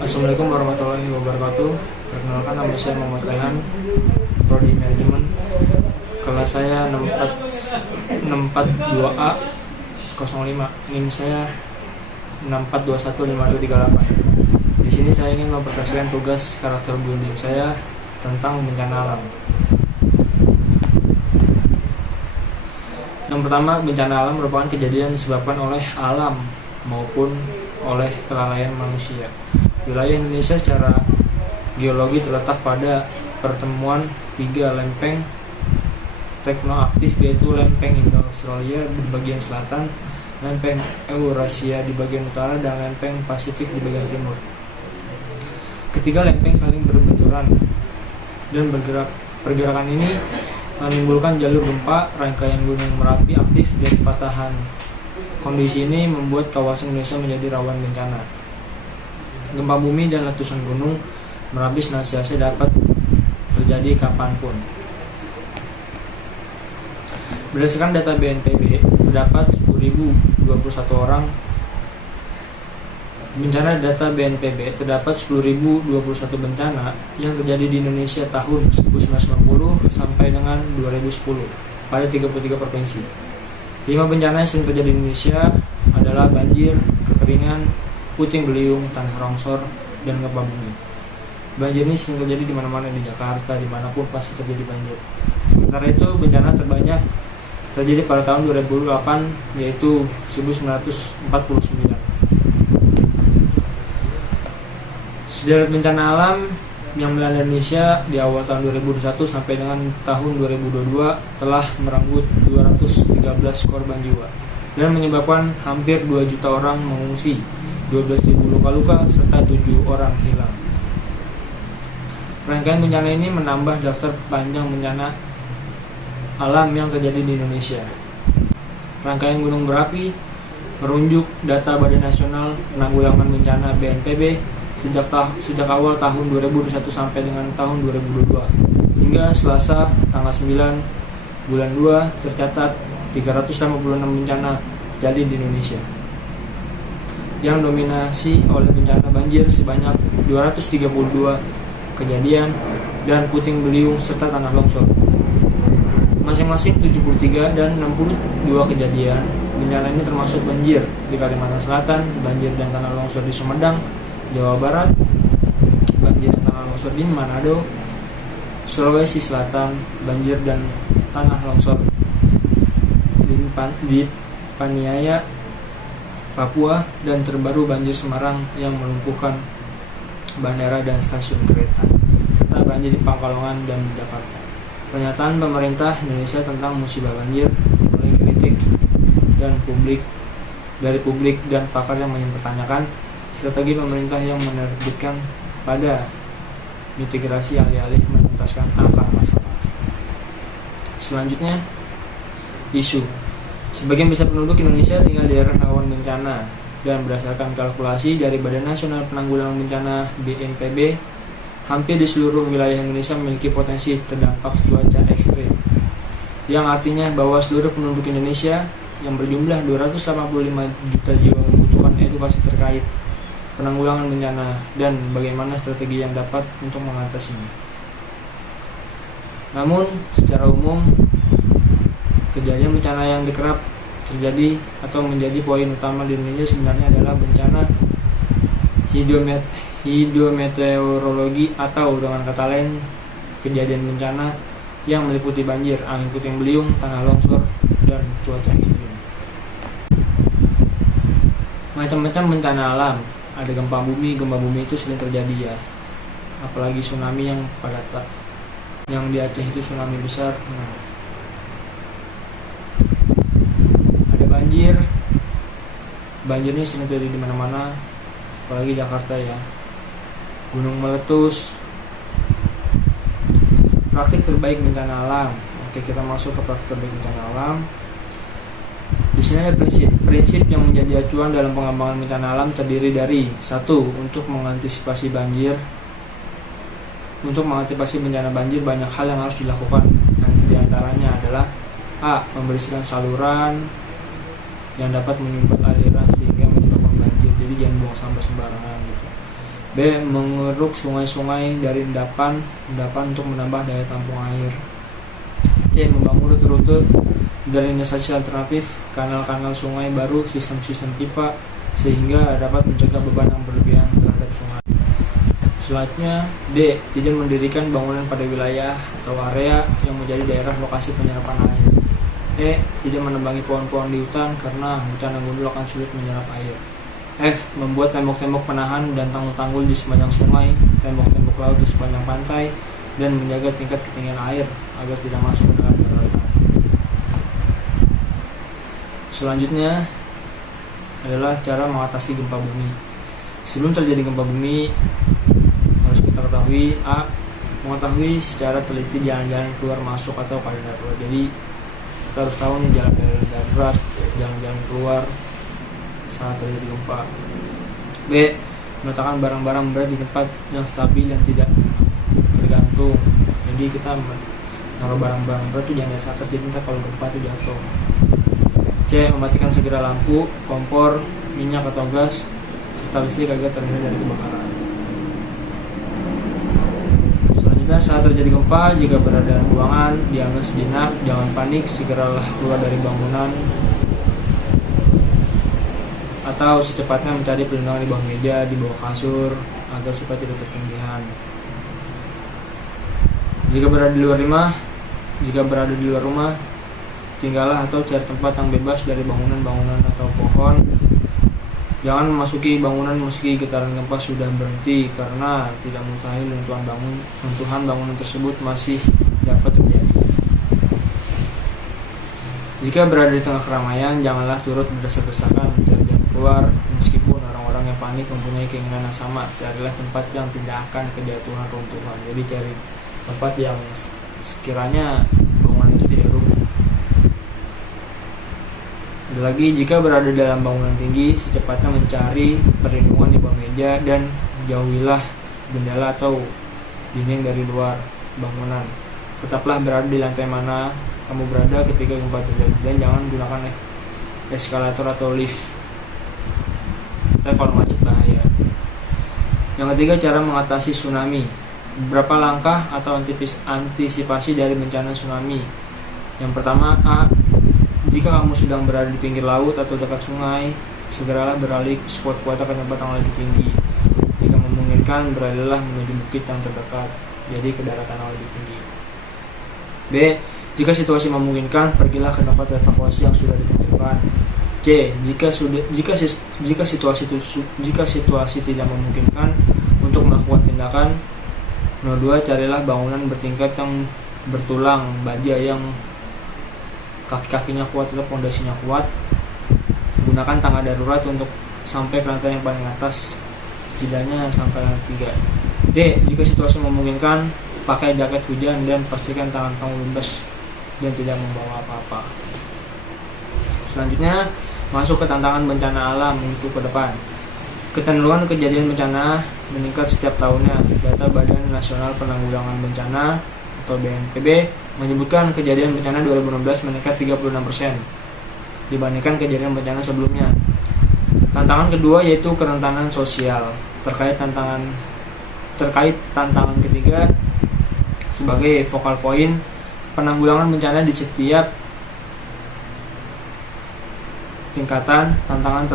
Assalamualaikum warahmatullahi wabarakatuh. Perkenalkan, nama saya Muhammad Rehan, Prodi Manajemen. Kelas saya 642A 05. NIM saya 64215238. Di sini saya ingin mempresentasikan tugas karakter building saya tentang bencana alam. Yang pertama, bencana alam merupakan kejadian disebabkan oleh alam maupun oleh kelalaian manusia. Wilayah Indonesia secara geologi terletak pada pertemuan tiga lempeng teknoaktif, yaitu lempeng Indo-Australia di bagian selatan, lempeng Eurasia di bagian utara, dan lempeng Pasifik di bagian timur. Ketiga lempeng saling berbenturan dan pergerakan ini menimbulkan jalur gempa. Rangkaian gunung Merapi aktif dan patahan. Kondisi ini membuat kawasan Indonesia menjadi rawan bencana. Gempa bumi dan letusan gunung Merapi senantiasa dapat terjadi kapanpun. Berdasarkan data BNPB, terdapat 10.021 orang. Bencana data BNPB terdapat 10.021 bencana yang terjadi di Indonesia tahun 1990 sampai dengan 2010 pada 33 provinsi. 5 bencana yang sering terjadi di Indonesia adalah banjir, kekeringan, puting beliung, tanah longsor, dan gempa bumi. Banjir ini sering terjadi di mana-mana di Jakarta, dimanapun pasti terjadi banjir. Sementara itu, bencana terbanyak terjadi pada tahun 2008, yaitu 1949. Sederet bencana alam yang melanda Indonesia di awal tahun 2021 sampai dengan tahun 2022 telah merenggut 213 korban jiwa dan menyebabkan hampir 2 juta orang mengungsi, 12.000 luka-luka, serta 7 orang hilang. Rangkaian bencana ini menambah daftar panjang bencana alam yang terjadi di Indonesia. Rangkaian gunung berapi merujuk data Badan Nasional Penanggulangan Bencana BNPB sejak awal tahun 2021 sampai dengan tahun 2022 hingga Selasa tanggal 9 bulan 2 tercatat 356 bencana terjadi di Indonesia, yang dominasi oleh bencana banjir sebanyak 232 kejadian dan puting beliung serta tanah longsor. Masing-masing 73 dan 62 kejadian bencana ini termasuk banjir di Kalimantan Selatan, banjir dan tanah longsor di Sumedang, Jawa Barat, banjir dan tanah longsor di Manado, Sulawesi Selatan, banjir dan tanah longsor di Paniaya, Papua, dan terbaru banjir Semarang yang melumpuhkan bandara dan stasiun kereta, serta banjir di Pekalongan dan di Jakarta. Pernyataan pemerintah Indonesia tentang musibah banjir mulai kritik dan dari publik dan pakar yang mempertanyakan strategi pemerintah yang menerbitkan pada mitigasi alih-alih menuntaskan akar masalah. Selanjutnya, isu. Sebagian besar penduduk Indonesia tinggal di daerah rawan bencana, dan berdasarkan kalkulasi dari Badan Nasional Penanggulangan Bencana BNPB, hampir di seluruh wilayah Indonesia memiliki potensi terdampak cuaca ekstrim, yang artinya bahwa seluruh penduduk Indonesia yang berjumlah 285 juta jiwa membutuhkan edukasi terkait penanggulangan bencana dan bagaimana strategi yang dapat untuk mengatasinya. Namun, secara umum, kejadian bencana yang kerap terjadi atau menjadi poin utama di Indonesia sebenarnya adalah bencana hidrometeorologi, atau dengan kata lain kejadian bencana yang meliputi banjir, angin puting beliung, tanah longsor, dan cuaca ekstrim. Macam-macam bencana alam. Ada gempa bumi itu sering terjadi ya, apalagi tsunami yang di Aceh itu tsunami besar. Ada banjir ini sering terjadi di mana-mana, apalagi Jakarta ya. Gunung meletus. Praktik terbaik bencana alam. Oke, kita masuk ke praktik terbaik bencana alam. Di sini ada prinsip yang menjadi acuan dalam pengembangan bencana alam, terdiri dari 1. Untuk mengantisipasi bencana banjir banyak hal yang harus dilakukan, dan diantaranya adalah A. Membersihkan saluran yang dapat menyumbat aliran sehingga menyebabkan banjir, jadi jangan buang sampah sembarangan gitu. B. Mengeruk sungai-sungai dari endapan untuk menambah daya tampung air. C. Membangun rute-rute drainase alternatif, kanal-kanal sungai baru, sistem-sistem pipa, sehingga dapat mencegah beban yang berlebihan terhadap sungai. Selanjutnya, D. Tidak mendirikan bangunan pada wilayah atau area yang menjadi daerah lokasi penyerapan air. E. Tidak menebangi pohon-pohon di hutan karena hutan yang gundul akan sulit menyerap air. F. Membuat tembok-tembok penahan dan tanggul-tanggul di sepanjang sungai, tembok-tembok laut di sepanjang pantai, dan menjaga tingkat ketinggian air agar tidak masuk ke dalam daratan. Selanjutnya adalah cara mengatasi gempa bumi. Sebelum terjadi gempa bumi, harus kita ketahui: A. Mengetahui secara teliti jalan-jalan keluar masuk atau keadaan darurat. Jadi kita harus tahu nih jalan darurat, jalan-jalan keluar saat terjadi gempa. B. Meletakkan barang-barang berat di tempat yang stabil dan tidak tergantung. Jadi kita naruh barang-barang berat itu jangan di atas, jadi nanti kalau gempa itu jatuh. C. Mematikan segera lampu, kompor, minyak atau gas, serta listrik agar terhindar dari kebakaran. Selanjutnya, saat terjadi gempa, jika berada dalam ruangan, diamlah sejenak, jangan panik, segeralah keluar dari bangunan atau secepatnya mencari perlindungan di bawah meja, di bawah kasur, agar supaya tidak terketindihan. Jika berada di luar rumah, tinggallah atau cari tempat yang bebas dari bangunan-bangunan atau pohon. Jangan memasuki bangunan meski getaran gempa sudah berhenti, karena tidak mustahil runtuhan bangunan tersebut masih dapat terjadi. Jika berada di tengah keramaian, janganlah turut berdesak-desakan mencari jalan keluar. Meskipun orang-orang yang panik mempunyai keinginan yang sama, carilah tempat yang tidak akan kejatuhan runtuhan. Jadi cari tempat yang sekiranya bangunan itu tidak rubuh. Ada lagi, jika berada dalam bangunan tinggi, secepatnya mencari perlindungan di bawah meja dan jauhilah jendela atau dinding dari luar bangunan. Tetaplah berada di lantai mana kamu berada ketika gempa terjadi, dan jangan gunakan eskalator atau lift. Kalau macet bahaya. Yang ketiga, cara mengatasi tsunami. Beberapa langkah atau antisipasi dari bencana tsunami. Yang pertama, A. Jika kamu sedang berada di pinggir laut atau dekat sungai, segeralah beralih sekuat-kuatnya ke tempat yang lebih tinggi. Jika memungkinkan, beralihlah menuju bukit yang terdekat, jadi ke daratan yang lebih tinggi. B. Jika situasi memungkinkan, pergilah ke tempat evakuasi yang sudah ditentukan. C. Jika situasi tidak memungkinkan untuk melakukan tindakan, nomor 2, carilah bangunan bertingkat yang bertulang baja yang kaki-kakinya kuat atau pondasinya kuat. Gunakan tangga darurat untuk sampai ke lantai yang paling atas, setidaknya sampai lantai 3. D. Jika situasi memungkinkan, pakai jaket hujan dan pastikan tangan kamu bebas dan tidak membawa apa-apa. Selanjutnya, masuk ke tantangan bencana alam untuk ke depan. Ketentuan kejadian bencana meningkat setiap tahunnya. Data Badan Nasional Penanggulangan Bencana atau BNPB menyebutkan kejadian bencana 2016 meningkat 36% dibandingkan kejadian bencana sebelumnya. Tantangan kedua yaitu kerentanan sosial. Terkait tantangan ketiga sebagai focal point, penanggulangan bencana di setiap tingkatan. Tantangan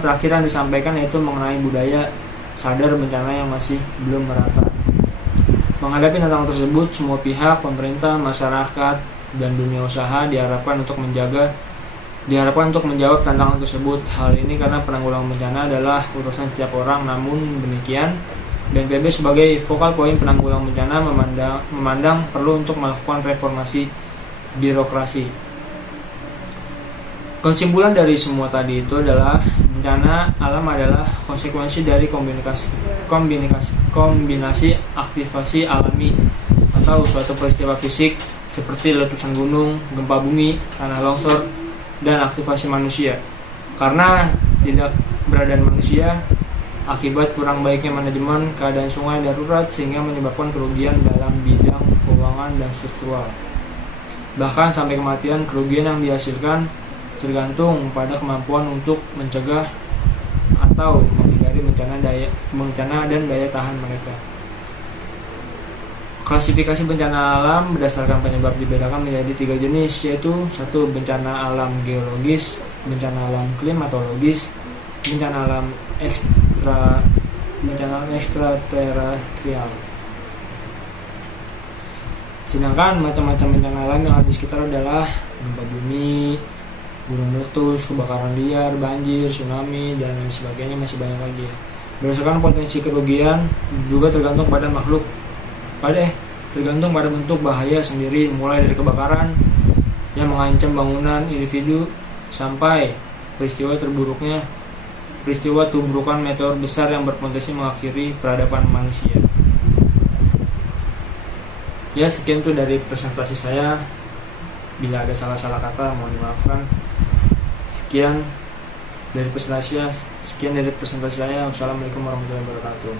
terakhir yang disampaikan yaitu mengenai budaya sadar bencana yang masih belum merata. Menghadapi tantangan tersebut, semua pihak, pemerintah, masyarakat, dan dunia usaha diharapkan untuk menjawab tantangan tersebut. Hal ini karena penanggulangan bencana adalah urusan setiap orang. Namun demikian, BNPB sebagai focal point penanggulangan bencana memandang perlu untuk melakukan reformasi birokrasi. Kesimpulan dari semua tadi itu adalah bencana alam adalah konsekuensi dari kombinasi aktivasi alami atau suatu peristiwa fisik seperti letusan gunung, gempa bumi, tanah longsor, dan aktivasi manusia. Karena tidak beradaan manusia, akibat kurang baiknya manajemen keadaan sungai darurat sehingga menyebabkan kerugian dalam bidang keuangan dan struktural. Bahkan sampai kematian, kerugian yang dihasilkan tergantung pada kemampuan untuk mencegah atau menghindari menghadapi bencana dan daya tahan mereka. Klasifikasi bencana alam berdasarkan penyebab dibedakan menjadi 3 jenis, yaitu 1. Bencana alam geologis, bencana alam klimatologis, bencana alam ekstraterestrial. Sedangkan macam-macam bencana alam yang ada di sekitar adalah gempa bumi, gunung meletus, kebakaran liar, banjir, tsunami, dan lain sebagainya, masih banyak lagi ya. Berdasarkan potensi kerugian juga tergantung pada bentuk bahaya sendiri, mulai dari kebakaran yang mengancam bangunan individu sampai peristiwa tubrukan meteor besar yang berpotensi mengakhiri peradaban manusia. Ya, sekian tuh dari presentasi saya. Bila ada salah-salah kata mohon dimaafkan. Sekian dari presentasi saya. Wassalamualaikum warahmatullahi wabarakatuh.